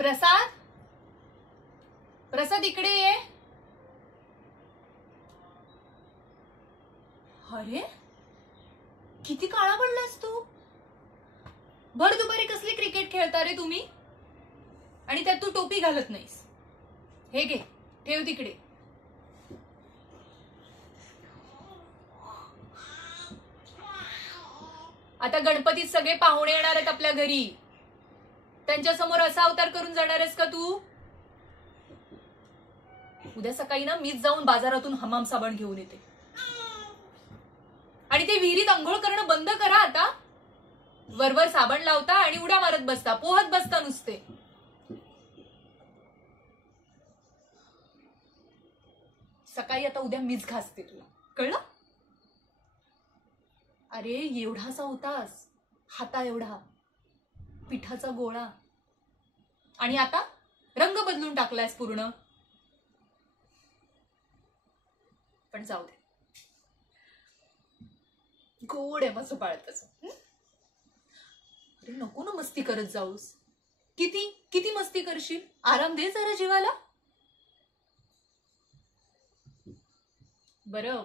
प्रसाद, प्रसाद इकडे ये. अरे किती काळा पडलास तू. भर दुपारी कसली क्रिकेट खेळता रे तुम्ही, आणि त्यात तू टोपी घालत नाहीस. हे घे, ठेव तिकडे. आता गणपतीत सगळे पाहुणे येणार आहेत आपल्या घरी. त्यांच्या समोर असा अवतार करून जाणार आहेस का तू. उद्या सकाळी ना मीच जाऊन बाजारातून हमाम साबण घेऊन येते. आणि ते विहिरीत अंघोळ करणं बंद करा आता. वरवर साबण लावता आणि उड्या मारत बसता, पोहत बसता नुसते. सकाळी आता उद्या मीच घासते तुला, कळलं. अरे एवढासा होतास, हाता एवढा पिठाचा गोळा, आणि आता रंग बदलून टाकलायस पूर्ण. पण जाऊ दे, गोड आहे माझं बाळ तसं. अरे नको ना मस्ती करत जाऊस. किती किती मस्ती करशील. आराम दे जरा जीवाला. बरं,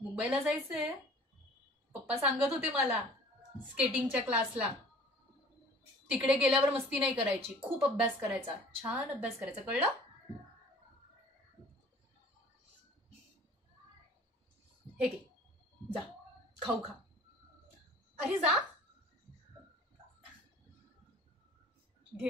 मुंबईला जायचंय. पप्पा सांगत होते मला स्केटिंगच्या क्लासला. तिकडे गेल्यावर मस्ती नाही करायची, खूप अभ्यास करायचा, छान अभ्यास करायचा, कळलं. हे घे, जा खाऊ खा. अरे जा, घे.